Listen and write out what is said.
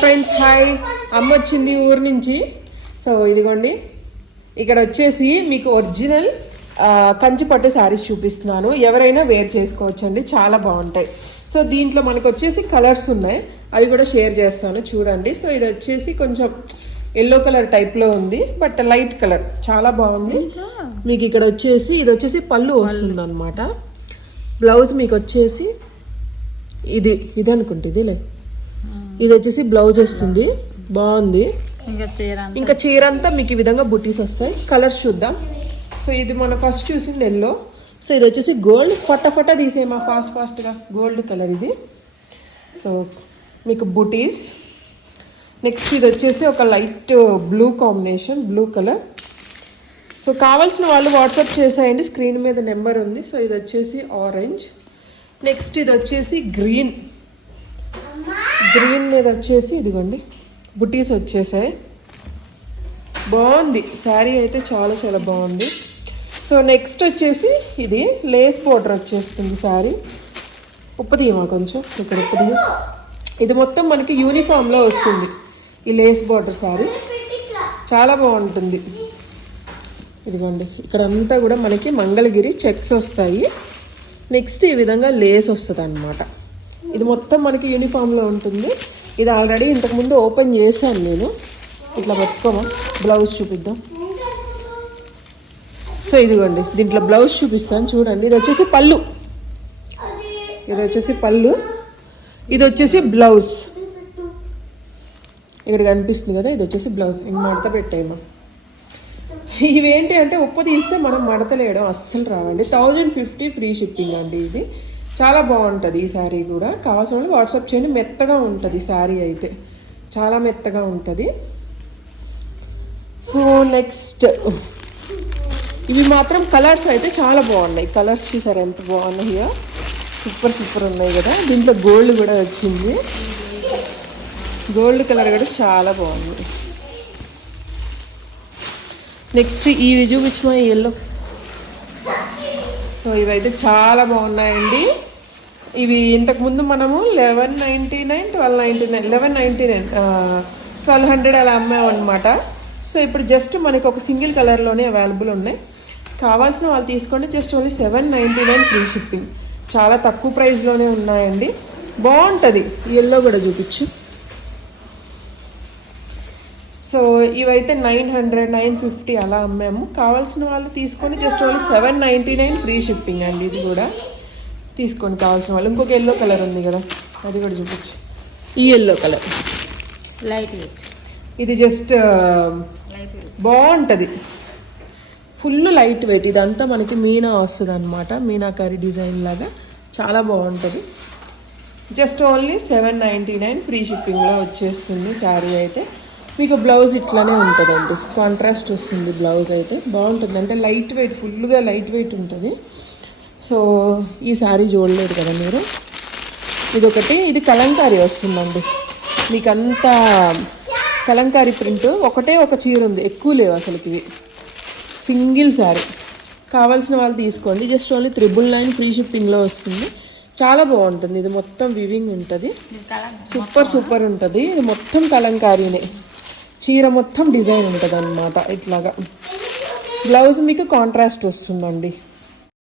Friends hi. అమ్మ వచ్చింది ఊరు నుంచి. సో ఇదిగోండి. ఇక్కడ వచ్చేసి మీకు ఒరిజినల్ కంచిపట్టు కంచి పట్టు శారీస్ చూపిస్తున్నాను. ఎవరైనా వేర్ చేసుకోవచ్చండి. చాలా బాగుంటాయి. సో దీంట్లో మనకు వచ్చేసి కలర్స్ ఉన్నాయి. అవి కూడా షేర్ చేస్తాను. చూడండి. సో ఇది వచ్చేసి కొంచెం ఎల్లో కలర్ టైప్లో ఉంది. But light colour. చాలా బాగుంది. మీకు ఇక్కడ వచ్చేసి ఇది వచ్చేసి పళ్ళు వస్తుంది అనమాట బ్లౌజ్ మీకు వచ్చేసి ఇది ఇది అనుకుంటుంది ఇదిలే ఇది వచ్చేసి బ్లౌజ్ వస్తుంది. బాగుంది. ఇంకా చీర ఇంకా చీర అంతా మీకు ఈ విధంగా బుటీస్ వస్తాయి. కలర్స్ చూద్దాం. సో ఇది మనం ఫస్ట్ చూసింది ఎల్లో. సో ఇది వచ్చేసి గోల్డ్ ఫటాఫట తీసేమా ఫాస్ట్ ఫాస్ట్గా గోల్డ్ కలర్ ఇది. సో మీకు బుటీస్. నెక్స్ట్ ఇది వచ్చేసి ఒక light blue combination blue colour so కావాల్సిన వాళ్ళు వాట్సాప్ చేసేయండి. స్క్రీన్ మీద నెంబర్ ఉంది. సో ఇది వచ్చేసి ఆరెంజ్ నెక్స్ట్ ఇది వచ్చేసి గ్రీన్ గ్రీన్ మీద వచ్చేసి ఇదిగోండి బుటీస్ వచ్చేసాయి. బాగుంది. శారీ అయితే చాలా చాలా బాగుంది. సో నెక్స్ట్ వచ్చేసి ఇది లేస్ బోర్డర్ వచ్చేస్తుంది శారీ. ఉప్పదీయమా కొంచెం? ఇక్కడ ఉప్పదీయ. ఇది మొత్తం మనకి యూనిఫామ్లో వస్తుంది ఈ లేస్ బోర్డర్ శారీ. చాలా బాగుంటుంది. ఇదిగోండి ఇక్కడ అంతా కూడా మనకి మంగళగిరి చెక్స్ వస్తాయి. నెక్స్ట్ ఈ విధంగా లేస్ వస్తుంది అన్నమాట ఇది మొత్తం మనకి యూనిఫామ్లో ఉంటుంది. ఇది ఆల్రెడీ ఇంతకుముందు ఓపెన్ చేశాను నేను. ఇట్లా పెట్టుకోమా? బ్లౌజ్ చూపిద్దాం. సో ఇదిగోండి దీంట్లో బ్లౌజ్ చూపిస్తాను చూడండి. ఇది వచ్చేసి పళ్ళు. ఇది వచ్చేసి పళ్ళు. ఇది వచ్చేసి బ్లౌజ్ ఇక్కడ కనిపిస్తుంది కదా ఇది వచ్చేసి బ్లౌజ్ ఇంక మడత పెట్టేయమా? ఇవేంటి అంటే ఉప్పు తీస్తే మనం మడతలేయడం అస్సలు రావండి. థౌజండ్ ఫిఫ్టీ ఫ్రీ షిప్పింగ్ అండి ఇది. చాలా బాగుంటుంది ఈ శారీ కూడా. కావాల్సిన వాళ్ళు వాట్సాప్ చేయండి. మెత్తగా ఉంటుంది శారీ అయితే. చాలా మెత్తగా ఉంటుంది. So next. ఇవి మాత్రం కలర్స్ అయితే చాలా బాగున్నాయి. కలర్స్ చూసారు ఎంత బాగున్నాయో సూపర్ సూపర్ ఉన్నాయి కదా. దీంట్లో గోల్డ్ కూడా వచ్చింది. గోల్డ్ కలర్ కూడా చాలా బాగుంది. నెక్స్ట్ ఇవి చూపించమా ఎల్లో ఇవైతే చాలా బాగున్నాయండి. ఇవి ఇంతకుముందు మనము eleven ninety nine twelve ninety nine eleven ninety nine twelve hundred అలా అమ్మామన్నమాట. సో ఇప్పుడు జస్ట్ మనకి ఒక సింగిల్ కలర్లోనే అవైలబుల్ ఉన్నాయి. కావాల్సిన వాళ్ళు తీసుకోండి. Just only seven ninety nine free shipping. చాలా తక్కువ ప్రైస్లోనే ఉన్నాయండి. బాగుంటుంది. ఎల్లో కూడా చూపించు. సో ఇవైతే నైన్ హండ్రెడ్ నైన్ ఫిఫ్టీ అలా అమ్మాము. కావాల్సిన వాళ్ళు తీసుకొని just only seven ninety nine free shipping అండి ఇది కూడా. తీసుకోండి కావాల్సిన వాళ్ళు. ఇంకొక ఎల్లో కలర్ ఉంది కదా అది కూడా చూపించు. ఈ ఎల్లో కలర్ లైట్ ఇది జస్ట్ బాగుంటుంది. ఫుల్ లైట్ వెయిట్ ఇదంతా మనకి మీనా వస్తుంది అనమాట మీనాకారి డిజైన్ లాగా. చాలా బాగుంటుంది. Just only seven ninety nine free షిప్పింగ్లో వచ్చేస్తుంది శారీ అయితే. మీకు బ్లౌజ్ ఇట్లానే ఉంటుందండి. కాంట్రాస్ట్ వస్తుంది బ్లౌజ్ అయితే. బాగుంటుంది. అంటే లైట్ వెయిట్ ఫుల్గా లైట్ వెయిట్ ఉంటుంది. సో ఈ శారీ చూడలేదు కదా మీరు? ఇదొకటి. ఇది కలంకారీ వస్తుందండి. మీకు అంత కలంకారీ ప్రింట్. ఒకటే ఒక చీర ఉంది. ఎక్కువ లేవు అసలుకి ఇవి సింగిల్ శారీ కావాల్సిన వాళ్ళు తీసుకోండి. Just only triple nine free షిప్పింగ్లో వస్తుంది. చాలా బాగుంటుంది. ఇది మొత్తం వివింగ్ ఉంటుంది. సూపర్ సూపర్ ఉంటుంది. ఇది మొత్తం కలంకారీనే. చీర మొత్తం డిజైన్ ఉంటుంది అనమాట ఇట్లాగా. బ్లౌజ్ మీకు కాంట్రాస్ట్ వస్తుందండి.